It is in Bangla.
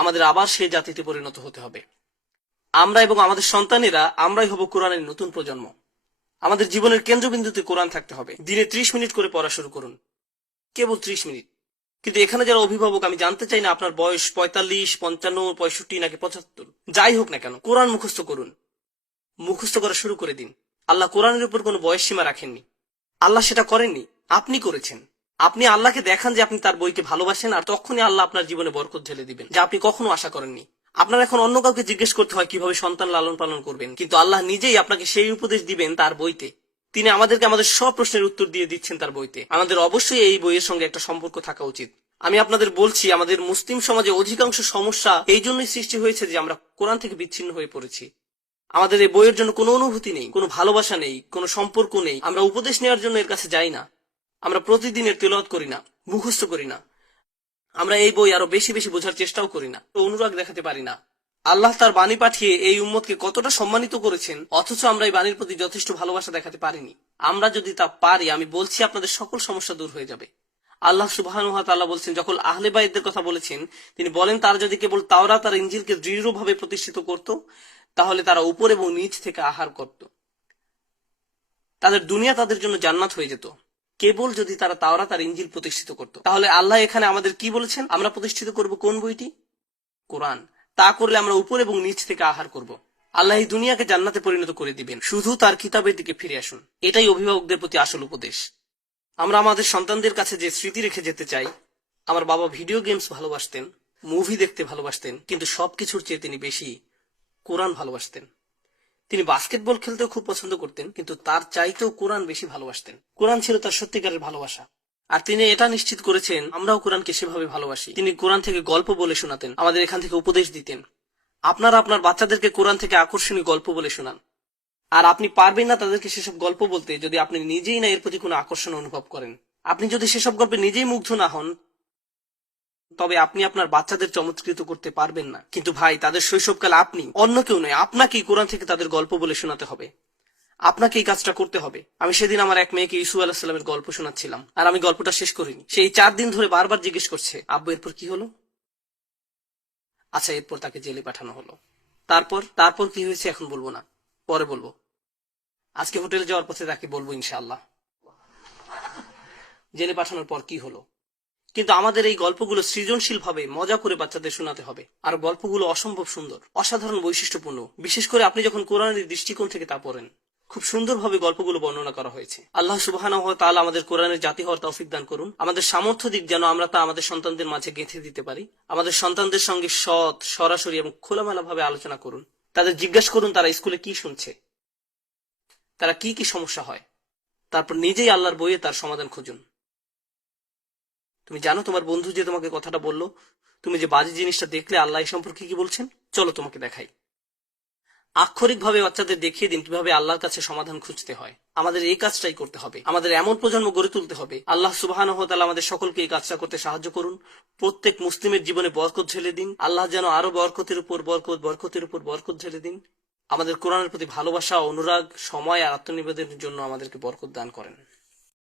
আমাদের আবার সেই জাতিতে পরিণত হতে হবে। আমরা এবং আমাদের সন্তানেরা আমরাই হব কোরআনের নতুন প্রজন্ম। আমাদের জীবনের কেন্দ্রবিন্দুতে কোরআন থাকতে হবে। দিনে 30 মিনিট করে পড়া শুরু করুন, কেবল 30 মিনিট। কিন্তু এখানে যারা অভিভাবক, আমি জানতে চাই না আপনার বয়স 45, 55, 65 নাকি 75, যাই হোক না কেন, কোরআন মুখস্থ করুন। মুখস্থ করা শুরু করে দিন। আল্লাহ কোরআনের উপর কোনো বয়স সীমা রাখেননি। আল্লাহ সেটা করেননি, আপনি করেছেন। আপনি আল্লাহকে দেখান যে আপনি তার বইকে ভালোবাসেন, আর তখনই আল্লাহ আপনার জীবনে বরকত ঢেলে দিবেন, যা আপনি কখনো আশা করেননি। আপনার এখন অন্য কাউকে জিজ্ঞেস করতে হয় কিভাবে সন্তান লালন পালন করবেন, কিন্তু আল্লাহ নিজেই আপনাকে সেই উপদেশ দিবেন তার বইতে। তিনি আমাদেরকে আমাদের সব প্রশ্নের উত্তর দিয়ে দিচ্ছেন তার বইতে। আমাদের অবশ্যই এই বইয়ের সঙ্গে একটা সম্পর্ক থাকা উচিত। আমি আপনাদের বলছি, আমাদের মুসলিম সমাজে অধিকাংশ সমস্যা এই জন্যই সৃষ্টি হয়েছে যে আমরা কোরআন থেকে বিচ্ছিন্ন হয়ে পড়েছি। আমাদের এই বইয়ের জন্য কোনো অনুভূতি নেই, কোনো ভালোবাসা নেই, কোনো সম্পর্ক নেই। আমরা উপদেশ নেওয়ার জন্য এর কাছে যাই না। আমরা প্রতিদিনের তেলাওয়াত করি না, মুখস্থ করি না। আমরা এই বই আরো বেশি বেশি বোঝার চেষ্টাও করি না, অনুরাগ দেখাতে পারি না। আল্লাহ তার বাণী পাঠিয়ে এই উম্মতকে কতটা সম্মানিত করেছেন, অথচ আমরা এই বাণীর প্রতি যথেষ্ট ভালোবাসা দেখাতে পারিনি। আমরা যদি তা পারি, আমি বলছি আপনাদের সকল সমস্যা দূর হয়ে যাবে। আল্লাহ সুবহানাহু ওয়া তাআলা বলছেন, যখন আহলে বাইতদের কথা বলেছেন, তিনি বলেন তারা যদি কেবল তাওরাত আর ইনজিলকে দৃঢ়ভাবে প্রতিষ্ঠিত করত, তাহলে তারা উপর এবং নিচ থেকে আহার করত। তাদের দুনিয়া তাদের জন্য জান্নাত হয়ে যেত, কেবল যদি তারা তাওরাত আর ইনজিল প্রতিষ্ঠিত করত। তাহলে আল্লাহ এখানে আমাদের কি বলেছেন? আমরা প্রতিষ্ঠিত করব কোন বইটি? কোরআন। তা করলে আমরা উপর এবং নিচ থেকে আহার করব। আল্লাহ এই দুনিয়াকে জান্নাতে পরিণত করে দিবেন। শুধু তার কিতাবের দিকে ফিরে আসুন। এটাই অভিভাবকদের প্রতি আসল উপদেশ। আমরা আমাদের সন্তানদের কাছে যে স্মৃতি রেখে যেতে চাই, আমার বাবা ভিডিও গেমস ভালোবাসতেন, মুভি দেখতে ভালোবাসতেন, কিন্তু সবকিছুর চেয়ে তিনি বেশি কোরআন ভালোবাসতেন। তিনি বাস্কেটবল খেলতেও খুব পছন্দ করতেন, কিন্তু তার চাইতেও কোরআন বেশি ভালোবাসতেন। কোরআন ছিল তার সত্যিকারের ভালোবাসা। আর তিনি এটা নিশ্চিত করেছেন আমরাও কোরআনকে সেভাবে ভালোবাসি। তিনি কোরআন থেকে গল্প বলে শোনাতেন, আমাদের এখান থেকে উপদেশ দিতেন। আপনারা আপনার বাচ্চাদেরকে কোরআন থেকে আকর্ষণীয় গল্প বলে শোনান। আর আপনি পারবেন না তাদেরকে সেসব গল্প বলতে যদি আপনি নিজেই না এর প্রতি কোনো আকর্ষণ অনুভব করেন। আপনি যদি সেসব গল্পে নিজেই মুগ্ধ না হন, তবে আপনি আপনার বাচ্চাদের চমৎকৃত করতে পারবেন না। কিন্তু ভাই, তাদের শৈশবকাল আপনি, অন্য কেউ নয়। আপনাকেই কোরআন থেকে তাদের গল্প বলে শোনাতে হবে। আপনাকে এই কাজটা করতে হবে। আমি সেদিন আমার এক মেয়েকে ইসু আলাইহিস সালামের গল্প শোনাচ্ছিলাম, আর আমি গল্পটা শেষ করিনি। সেই 4 দিন ধরে বারবার জিজ্ঞেস করছে, আব্বু এরপর কি হলো? আচ্ছা, এরপর তাকে জেলে পাঠানো হলো। তারপর কি হয়েছে এখন বলবো না, পরে বলবো। আজকে হোটেলে যাওয়ার পথে তাকে বলবো ইনশাআল্লাহ জেলে পাঠানোর পর কি হলো। কিন্তু আমাদের এই গল্পগুলো সৃজনশীল ভাবে মজা করে বাচ্চাদের শোনাতে হবে। আর গল্পগুলো অসম্ভব সুন্দর, অসাধারণ বৈশিষ্ট্যপূর্ণ। বিশেষ করে আপনি যখন কোরআনের দৃষ্টিকোণ থেকে তা পড়েন, খুব সুন্দরভাবে গল্পগুলো বর্ণনা করা হয়েছে। আল্লাহ সুবহানাহু ওয়া তাআলা আমাদের কোরআনের জাতি হওয়ার তৌফিক দান করুন। আমাদের সামর্থ্য দিক যেন আমরা তা আমাদের সন্তানদের মাঝে গেঁথে দিতে পারি। আমাদের সন্তানদের সঙ্গে সৎ, সরাসরি এবং খোলামেলা ভাবে আলোচনা করুন। তাদের জিজ্ঞাসা করুন তারা স্কুলে কি শুনছে, তারা কি কি সমস্যা হয়। তারপর নিজেই আল্লাহর বইয়ে তার সমাধান খুঁজুন। তুমি জানো তোমার বন্ধু যে তোমাকে কথাটা বললো, তুমি যে বাজে জিনিসটা দেখলে, আল্লাহ এই সম্পর্কে কি বলছেন, চলো তোমাকে দেখাই। আক্ষরিকভাবে বাচ্চাদের দেখিয়ে দিন কিভাবে আল্লাহর কাছে সমাধান খুঁজতে হয়। আমাদের এই কাজটাই করতে হবে। আমাদের এমন প্রজন্ম গড়ে তুলতে হবে। আল্লাহ সুবহানাহু ওয়া তাআলা আমাদের সকলকে এই কাজটা করতে সাহায্য করুন। প্রত্যেক মুসলিমের জীবনে বরকত ঢেলে দিন। আল্লাহ যেন আরো বরকতের উপর বরকত, বরকতের উপর বরকত ঢেলে দিন। আমাদের কোরআনের প্রতি ভালোবাসা, অনুরাগ, সময় আর আত্মনিবেদনের জন্য আমাদেরকে বরকত দান করেন।